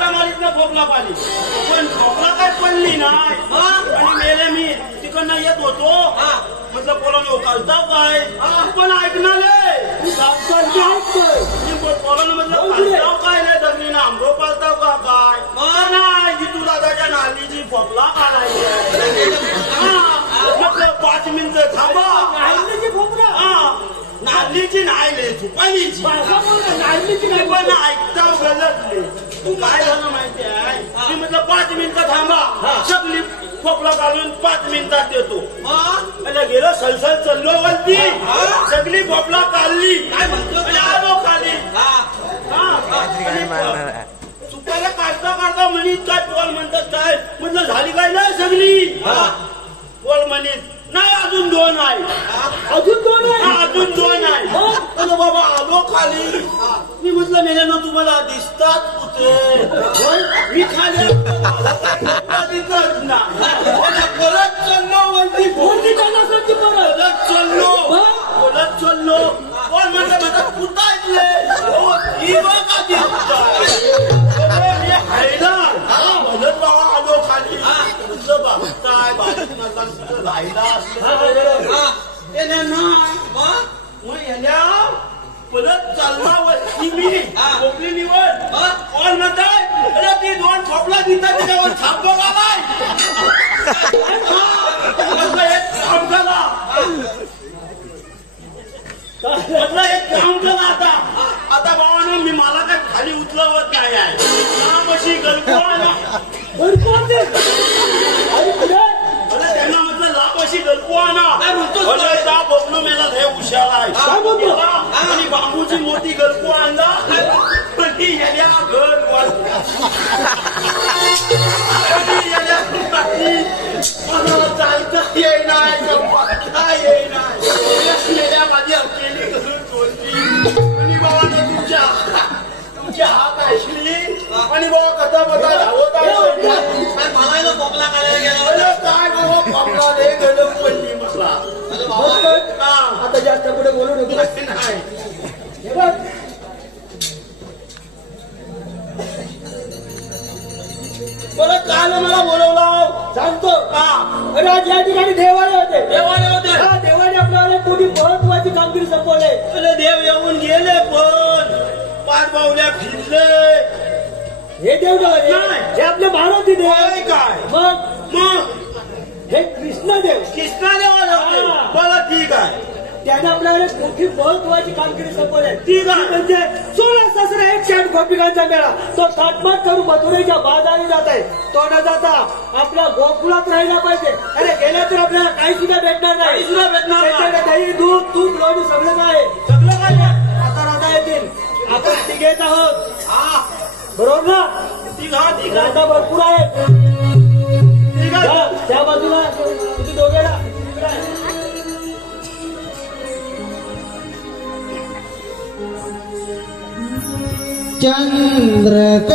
अकरा मारीत ना खोकला पाली पण खोकला काय पडली नाही. आणि मेले मी तिकडनं येत होतो. म्हटलं पोरानं उकालताव काय? पण ऐकणार पोरानं म्हटलं काय नाही दगडीनं आंबो पालताव का काय? नाही ही तू दादाच्या नालीची खोकला काढायची. हा, म्हटलं पाच मिनिटं थांबा. हा, नालीची नाही ले झुपालीची पण ऐकता गलतले तू काय झालं माहिती आहे मी म्हटलं पाच मिनिटं थांबा सगळी खोकला घालून पाच मिनिटात देतो मला गेलो सलसल चाललो वरती. सगळी खोपला काढली. खाली. हा. चुकायला काढता काढता म्हणीत काय पोल म्हणतात काय? म्हटलं झाली काय नाही सगळी? पोल म्हणीत नाही अजून दोन आहे. अजून दोन आहे? हा, अजून दोन आहे. अरे बाबा आलो खाली. मी म्हटलं मेल्यानं तुम्हाला दिसतात कुठे? मी खाली. मला दिसत ना राहिला असलं परत चालला वरती मी कोपली निवड कोण म्हणताय अरे ती दोन खोपला दिसतात त्याच्यावर छाप बघालाय एक काम झाला एक काम झाला आता आता बाबांनो मी मला काय खाली उचलवत नाही आहे. कामाशी गलपवाना घरपोच दे. आई पुढे. मला त्यांना म्हटलं लाभ अशी गलपवाना काय म्हणतोस तू? म्हटलं त्या बबलू मेला हे हुशार आहे काय म्हणतो? गेला मोठी गलपू आणला. पण ती येण्या घर मला चालता गप्पा येईनाय येण्या माझी अकेली करून सोडली आणि बाबांना तुमच्या तुमच्या हात ऐकली. आणि बाबा कथा बता धावत आहे. मला खोकला काढायला गेला अरे काय बाबा रे पडली मला. हा. आता जास्त पुढे बोलू नको. नाही. बरं काल मला बोलवलं. सांगतो. हा. अरे आज या ठिकाणी देवाळे होते. देवाने होते. हा देवाने आपल्याला मोठी महत्वाची कामगिरी संपवले. अरे देव येऊन गेले पण पाच बावल्या फिरले. हे देव देवाने नाही. हे आपले भारती देव. काय काय? मग? मग? हे कृष्ण देव. कृष्णा देवाला हा. मला ठीक आहे. त्याने आपल्याला मोठी महत्वाची कामगिरी संपवली. आहे. म्हणजे एकशे आठ गोपिकांचा मेळा. तो थाटमाट करून मथुरेच्या बाजारी जात आहे. तो न जाता आपल्या गोकुळात राहिला पाहिजे. अरे गेल्या तर आपल्याला काही सुद्धा भेटणार नाही. काही सुद्धा भेटणार दही दूध तूप लोणी सगळं काय सगळं काय? आता राधा येतील. आपण तिघेच आहोत. हा. बरोबर ना? आहे राधा भरपूर आहे ಚಂದ್ರಕಲಾಗ